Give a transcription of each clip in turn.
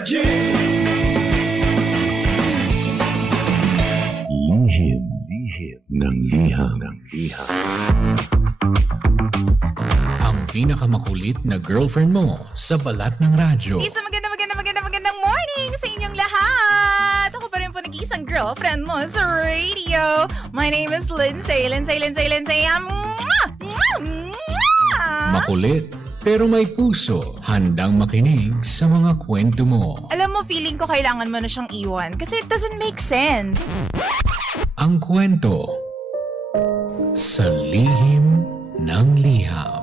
Energy! Lihim ng liham. Ang pinakamakulit na girlfriend mo sa balat ng radyo. Isang magandang morning sa inyong lahat! Ako pa rin po nag-iisang girlfriend mo sa radio. My name is Lindsay. Makulit pero may puso, handang makinig sa mga kwento mo. Alam mo, feeling ko kailangan mo na siyang iwan kasi it doesn't make sense. Ang kwento sa lihim ng liham.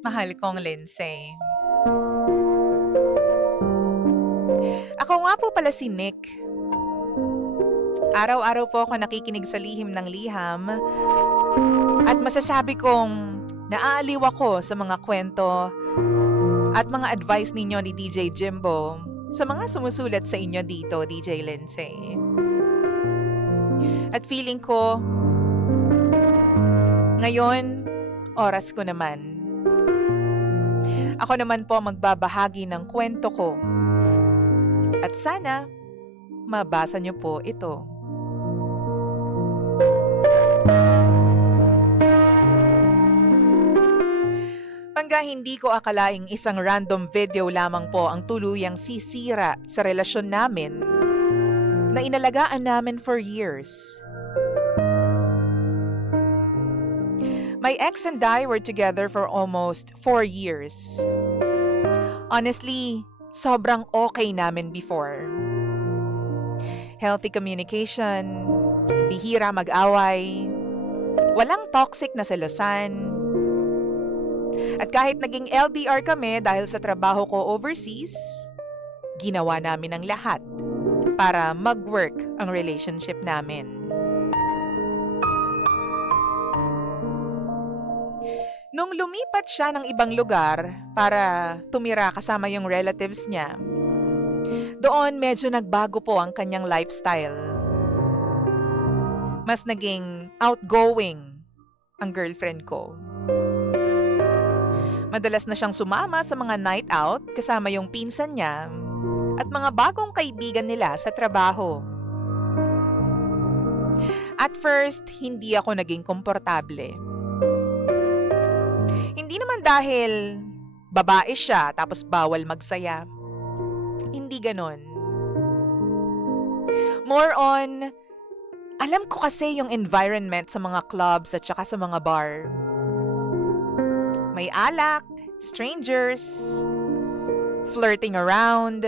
Mahal kong Lindsay. Ako nga po pala si Nick. Araw-araw po ako nakikinig sa lihim ng liham at masasabi kong naaaliw ako sa mga kwento at mga advice ninyo ni DJ Jimbo sa mga sumusulat sa inyo dito, DJ Lindsay. At feeling ko, ngayon, oras ko naman. Ako naman po magbabahagi ng kwento ko. At sana, mabasa niyo po ito. Hangga hindi ko akalaing isang random video lamang po ang tuluyang sisira sa relasyon namin na inalagaan namin for years. My ex and I were together for almost 4 years. Honestly, sobrang okay namin before. Healthy communication, bihira mag-away, walang toxic na selosan. At kahit naging LDR kami dahil sa trabaho ko overseas, ginawa namin ang lahat para mag-work ang relationship namin. Nung lumipat siya ng ibang lugar para tumira kasama yung relatives niya, doon medyo nagbago po ang kanyang lifestyle. Mas naging outgoing ang girlfriend ko. Madalas na siyang sumama sa mga night out kasama yung pinsan niya at mga bagong kaibigan nila sa trabaho. At first, hindi ako naging komportable. Hindi naman dahil babae siya tapos bawal magsaya. Hindi ganon. More on, alam ko kasi yung environment sa mga clubs at saka sa mga bar. May alak, strangers, flirting around.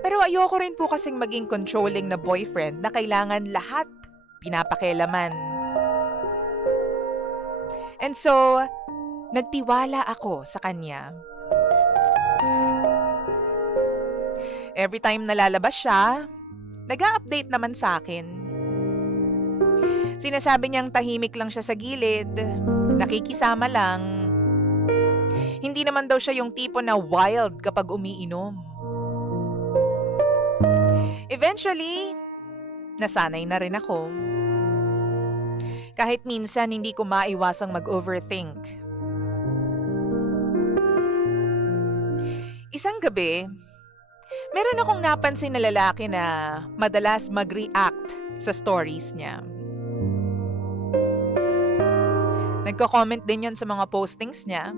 Pero ayoko rin po kasing maging controlling na boyfriend na kailangan lahat pinapakialaman. And so, nagtiwala ako sa kanya. Every time nalalabas siya, nag-a-update naman sa akin. Sinasabi niyang tahimik lang siya sa gilid, nakikisama lang. Hindi naman daw siya yung tipo na wild kapag umiinom. Eventually, nasanay na rin ako. Kahit minsan hindi ko maiwasang mag-overthink. Isang gabi, meron akong napansin na lalaki na madalas mag-react sa stories niya. Nagko-comment din yon sa mga postings niya.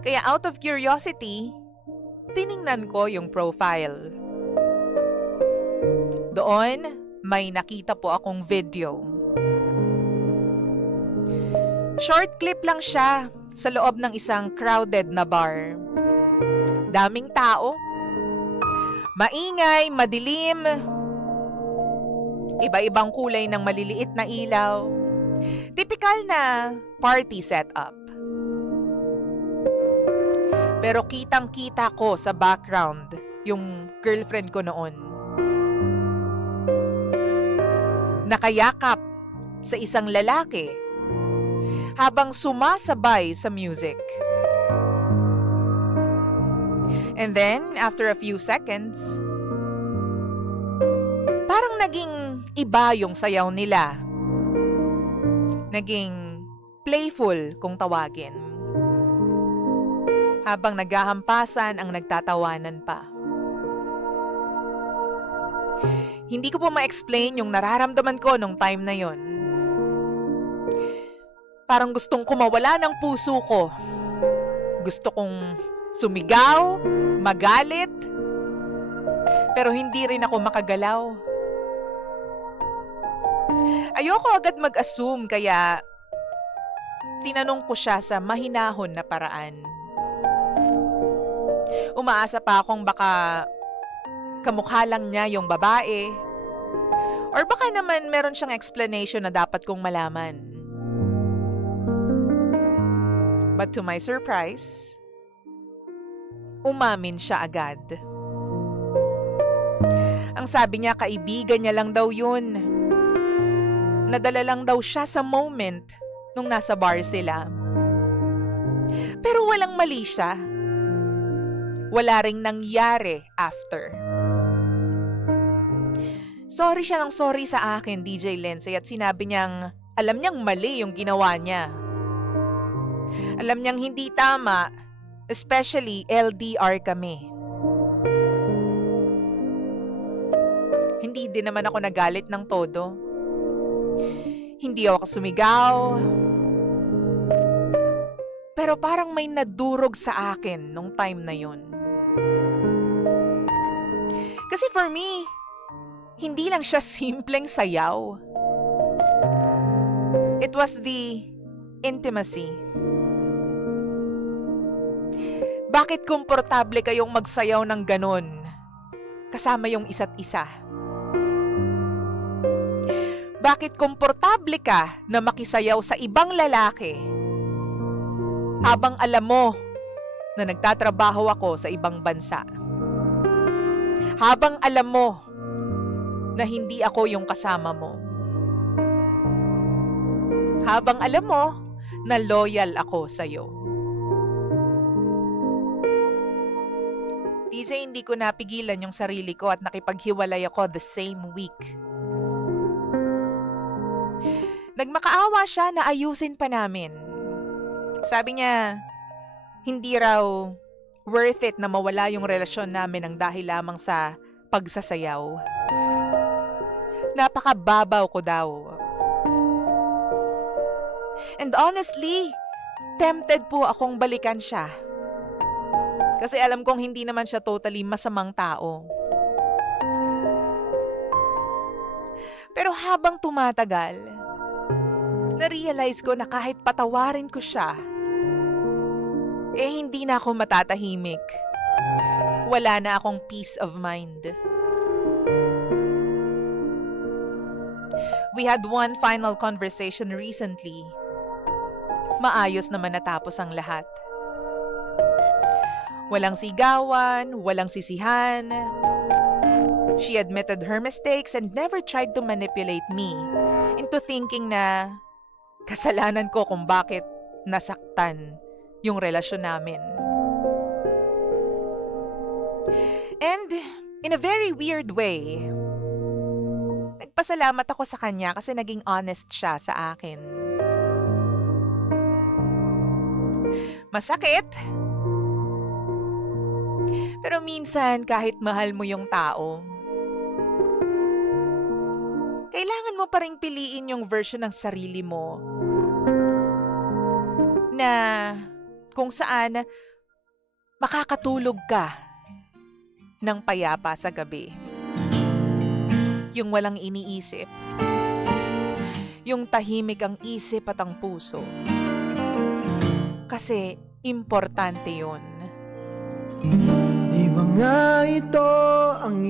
Kaya out of curiosity, tiningnan ko yung profile. Doon, may nakita po akong video. Short clip lang siya sa loob ng isang crowded na bar. Daming tao. Maingay, madilim. Iba-ibang kulay ng maliliit na ilaw. Tipikal na party setup. Pero kitang-kita ko sa background yung girlfriend ko noon. Nakayakap sa isang lalaki habang sumasabay sa music. And then, after a few seconds, naging iba yung sayaw nila. Naging playful kung tawagin. Habang naghahampasan ang nagtatawanan pa. Hindi ko po ma-explain yung nararamdaman ko nung time na yon. Parang gustong kumawala ng puso ko. Gusto kong sumigaw, magalit, pero hindi rin ako makagalaw. Ayoko agad mag-assume kaya tinanong ko siya sa mahinahon na paraan. Umaasa pa akong baka kamukha lang niya yung babae or baka naman meron siyang explanation na dapat kong malaman. But to my surprise, umamin siya agad. Ang sabi niya, kaibigan niya lang daw yun. Nadala lang daw siya sa moment nung nasa bar sila. Pero walang mali siya. Wala ring nangyari after. Sorry siya ng sorry sa akin, DJ Lindsay, at sinabi niyang alam niyang mali yung ginawa niya. Alam niyang hindi tama, especially LDR kami. Hindi din naman ako nagalit ng todo. Hindi ako sumigaw. Pero parang may nadurog sa akin nung time na yun. Kasi for me, hindi lang siya simpleng sayaw. It was the intimacy. Bakit komportable kayong magsayaw ng ganon kasama yung isa't isa? Bakit komportable ka na makisayaw sa ibang lalaki habang alam mo na nagtatrabaho ako sa ibang bansa? Habang alam mo na hindi ako yung kasama mo? Habang alam mo na loyal ako sa'yo? DJ, hindi ko napigilan yung sarili ko at nakipaghiwalay ako the same week. Nagmakaawa siya na ayusin pa namin. Sabi niya, hindi raw worth it na mawala yung relasyon namin ng dahil lamang sa pagsasayaw. Napakababaw ko daw. And honestly, tempted po akong balikan siya. Kasi alam kong hindi naman siya totally masamang tao. Pero habang tumatagal, na-realize ko na kahit patawarin ko siya, hindi na ako matatahimik. Wala na akong peace of mind. We had one final conversation recently. Maayos naman natapos ang lahat. Walang sigawan, walang sisihan. She admitted her mistakes and never tried to manipulate me into thinking na kasalanan ko kung bakit nasaktan yung relasyon namin. And in a very weird way, nagpasalamat ako sa kanya kasi naging honest siya sa akin. Masakit. Pero minsan kahit mahal mo yung tao, kailangan mo pa ring piliin yung version ng sarili mo na kung saan makakatulog ka ng payapa sa gabi. Yung walang iniisip. Yung tahimik ang isip at ang puso. Kasi importante yun. Di ba nga ito ang